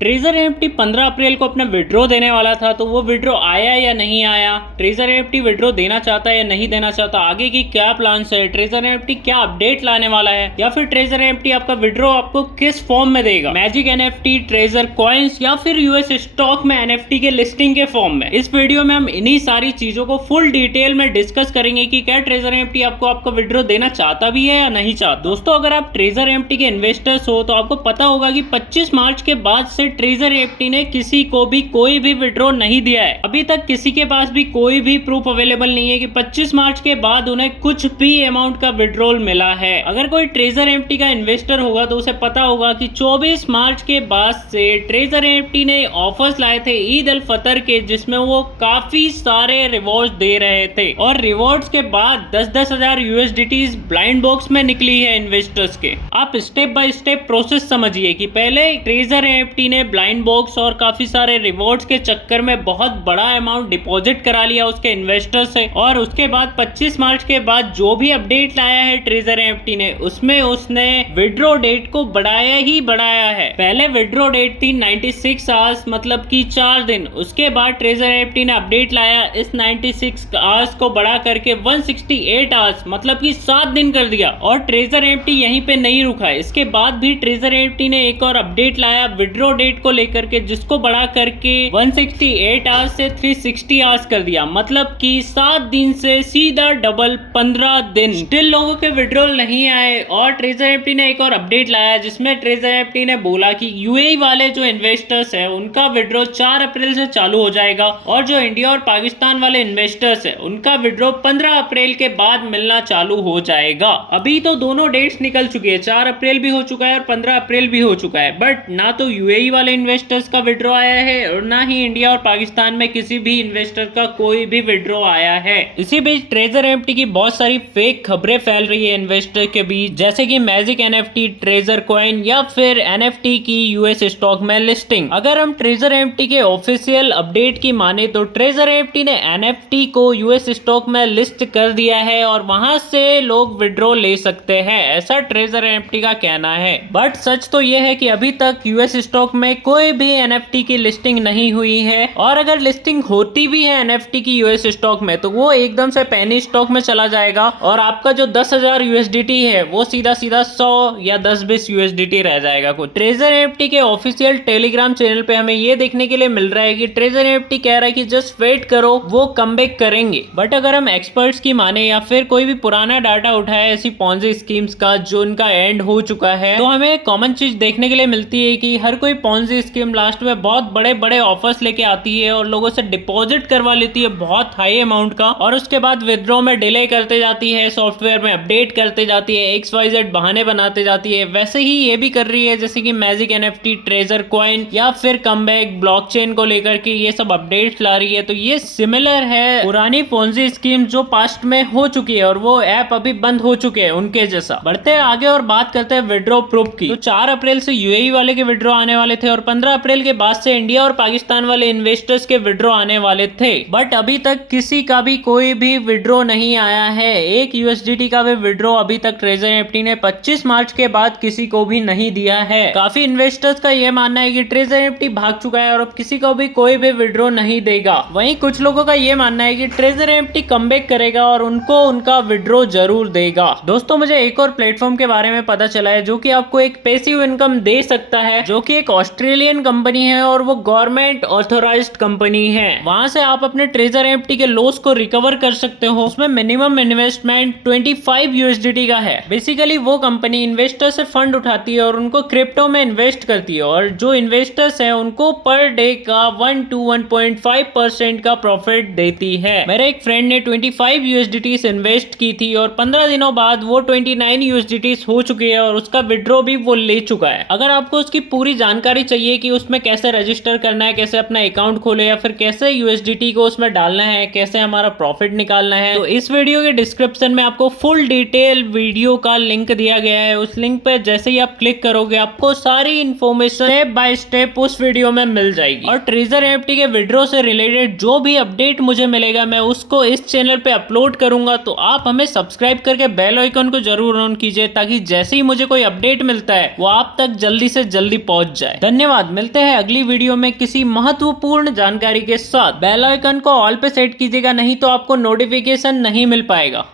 Treasure NFT 15 अप्रैल को अपना withdraw देने वाला था, तो वो विड्रॉ आया या नहीं आया, ट्रेजर एनएफटी विड्रॉ देना चाहता है या नहीं देना चाहता, आगे की क्या प्लान्स है, ट्रेजर एनएफटी क्या अपडेट लाने वाला है, या फिर ट्रेजर एनएफटी आपका विड्रॉ आपको किस फॉर्म में देगा, मैजिक एनएफटी, ट्रेजर कॉइन्स या फिर यूएस स्टॉक में एनएफटी के लिस्टिंग के फॉर्म में। इस वीडियो में हम इन्हीं सारी चीजों को फुल डिटेल में डिस्कस करेंगे कि क्या ट्रेजर एनएफटी आपको आपका विड्रॉ देना चाहता भी है या नहीं चाहता। दोस्तों, अगर आप ट्रेजर एनएफटी के इन्वेस्टर्स हो तो आपको पता होगा कि 25 मार्च के बाद से ट्रेजर एनएफटी ने किसी को भी कोई भी विड्रॉ नहीं दिया है। अभी तक किसी के पास भी कोई भी प्रूफ अवेलेबल नहीं है कि 25 मार्च के बाद उन्हें कुछ भी अमाउंट का विड्रॉल मिला है। अगर कोई ट्रेजर एनएफटी का इन्वेस्टर होगा तो उसे पता होगा कि 24 मार्च के बाद से ट्रेजर एनएफटी ने ऑफर्स लाए थे ईद अल फतर के, जिसमें वो काफी सारे रिवॉर्ड्स दे रहे थे और रिवॉर्ड्स के बाद 10-10 हजार यूएसडीटी ब्लाइंड बॉक्स में निकली है इन्वेस्टर्स के। आप स्टेप बाय स्टेप प्रोसेस समझिए कि पहले ट्रेजर एनएफटी ने ब्लाइंड बॉक्स और काफी सारे रिवॉर्ड्स के चक्कर में बहुत बड़ा अमाउंट डिपॉजिट करा लिया उसके इन्वेस्टर से, और उसके बाद 25 मार्च के बाद जो भी अपडेट लाया है ट्रेजर एनएफटी ने, उसमें उसने विड्रॉ डेट को बढ़ाया ही बढ़ाया है। पहले विड्रॉ डेट थी 96 आवर्स, मतलब कि 4 दिन। उसके बाद ट्रेजर एनएफटी ने अपडेट लाया, इस 96 आवर्स को बढ़ा करके 168 आवर्स, मतलब कि 7 दिन कर दिया। और ट्रेजर एनएफटी यहीं पे नहीं रुका, इसके बाद भी ट्रेजर एनएफटी ने एक और अपडेट लाया विड्रॉ डेट को लेकर के, जिसको बढ़ा करके 168 आवर्स से 360 आवर्स कर दिया, मतलब कि 7 दिन से सीधा डबल 15 दिन। स्टिल लोगों के विड्रॉल नहीं आए और ट्रेजर एनएफटी ने एक और अपडेट लाया, जिसमें ट्रेजर एनएफटी ने बोला कि यूएई वाले जो इन्वेस्टर्स है उनका विड्रॉ 4 अप्रैल से चालू हो जाएगा, और जो इंडिया और पाकिस्तान वाले इन्वेस्टर्स है उनका विड्रॉ 15 अप्रैल के बाद मिलना चालू हो जाएगा। अभी तो दोनों डेट्स निकल चुकी है, 4 अप्रैल भी हो चुका है और 15 अप्रैल भी हो चुका है, बट ना तो यूएई वाले इन्वेस्टर्स का विड्रॉ आया है और ना ही इंडिया और पाकिस्तान में किसी भी इन्वेस्टर का कोई भी विड्रॉ आया है। इसी बीच ट्रेजर एनएफटी की बहुत सारी फेक खबरें फैल रही है इन्वेस्टर के बीच, जैसे कि मैजिक एनएफटी, ट्रेजर कॉइन या फिर एनएफटी की यूएस स्टॉक में लिस्टिंग। अगर हम ट्रेजर एनएफटी के ऑफिशियल अपडेट की माने तो ट्रेजर एनएफटी ने एनएफटी को यूएस स्टॉक में लिस्ट कर दिया है और वहां से लोग विड्रॉ ले सकते हैं, ऐसा ट्रेजर एनएफटी का कहना है। बट सच तो यह है कि अभी तक यूएस स्टॉक में कोई भी एनएफटी की लिस्टिंग नहीं हुई है, और अगर लिस्टिंग होती भी है एनएफटी की यूएस स्टॉक में तो वो एकदम से पेनी स्टॉक में चला जाएगा और आपका जो 10,000 यूएसडीटी है वो सीधा सीधा 100 या 10-20 यूएसडीटी रह जाएगा कुछ। ट्रेजर एनएफटी के ऑफिशियल टेलीग्राम चैनल पे हमें ये देखने के लिए मिल रहा है कि ट्रेजर एनएफटी कह रहा है कि जस्ट वेट करो, वो कमबैक करेंगे। बट अगर हम एक्सपर्ट्स की माने या फिर कोई भी पुराना डाटा उठाए ऐसी पॉन्जी स्कीम्स का जो उनका एंड हो चुका है, तो हमें कॉमन चीज देखने के लिए मिलती है कि हर कोई पॉन्जी स्कीम लास्ट में बहुत बड़े बड़े ऑफर्स लेके आती है और लोगों से डिपॉजिट करवा लेती है बहुत हाई अमाउंट का, और उसके बाद विथड्रॉ में डिले करते जाती है, सॉफ्टवेयर में अपडेट करते जाती है, XYZ बहाने बनाते जाती है। वैसे ही ये भी कर रही है, जैसे कि मैजिक एनएफटी, ट्रेजर कॉइन या फिर कमबैक ब्लॉकचेन को लेकर के ये सब अपडेट्स ला रही है। तो ये सिमिलर है पुरानी पॉन्जी स्कीम जो पास्ट में हो चुकी है और वो ऐप अभी बंद हो चुके हैं उनके जैसा। बढ़ते हैं आगे और बात करते हैं विड्रॉ प्रूफ की। तो 4 अप्रैल से यूएई वाले के विड्रॉ आने वाले थे और 15 अप्रैल के बाद से इंडिया और पाकिस्तान वाले इन्वेस्टर्स के विड्रॉ आने वाले थे, बट अभी तक किसी का भी कोई भी विड्रॉ नहीं आया है। 1 यूएसडीटी का भी विड्रॉ अभी तक ट्रेजर एनएफटी ने 25 मार्च के बाद किसी को भी नहीं दिया है। काफी इन्वेस्टर्स का यह मानना है कि ट्रेजर एनएफटी भाग चुका है और अब किसी को भी कोई भी विड्रॉ नहीं देगा। वहीं कुछ लोगों का यह मानना है कि ट्रेजर एनएफटी कमबैक करेगा और उनको उनका विड्रॉ जरूर देगा। दोस्तों, मुझे एक और प्लेटफॉर्म के बारे में पता चला है जो कि आपको एक पैसिव इनकम दे सकता है, जो कि एक ऑस्ट्रेलियन कंपनी है और वो गवर्नमेंट ऑथोराइज्ड कंपनी है। वहां से आप अपने ट्रेजर एनएफटी के लॉस को रिकवर कर सकते हो। उसमें मिनिमम इन्वेस्टमेंट 25 यूएसडीटी का है। बेसिकली वो कंपनी इन्वेस्टर से फंड उठाती है और उनको क्रिप्टो में इन्वेस्ट करती है, और जो इन्वेस्टर्स हैं उनको पर डे का 1 to 1.5% का प्रॉफिट देती है। मेरे एक फ्रेंड ने 25 यूएसडीटी इन्वेस्ट की थी और 15 दिनों बाद वो 29 यूएसडीटी हो चुकी है और उसका विड्रॉ भी वो ले चुका है। अगर आपको उसकी पूरी जानकारी चाहिए कि उसमें कैसे रजिस्टर करना है, कैसे अपना अकाउंट खोले या फिर कैसे यूएसडीटी को उसमें डालना है, कैसे हमारा प्रॉफिट निकालना है, तो इस वीडियो के डिस्क्रिप्शन में आपको फुल डिटेल वीडियो का लिंक दिया गया है। उस लिंक पे जैसे ही आप क्लिक करोगे आपको सारी इन्फॉर्मेशन स्टेप बाय स्टेप उस वीडियो में मिल जाएगी। और ट्रेजर एनएफटी के विड्रॉ से रिलेटेड जो भी अपडेट मुझे मिलेगा मैं उसको इस चैनल पे अपलोड करूंगा, तो आप हमें सब्सक्राइब करके बेल आइकन को जरूर ऑन कीजिए ताकि जैसे ही मुझे कोई अपडेट मिलता है वो आप तक जल्दी से जल्दी पहुंच जाए। धन्यवाद। मिलते हैं अगली वीडियो में किसी महत्वपूर्ण जानकारी के साथ। बेल आइकन को ऑल पे सेट कीजिएगा, नहीं तो आपको नोटिफिकेशन नहीं मिल पाएगा।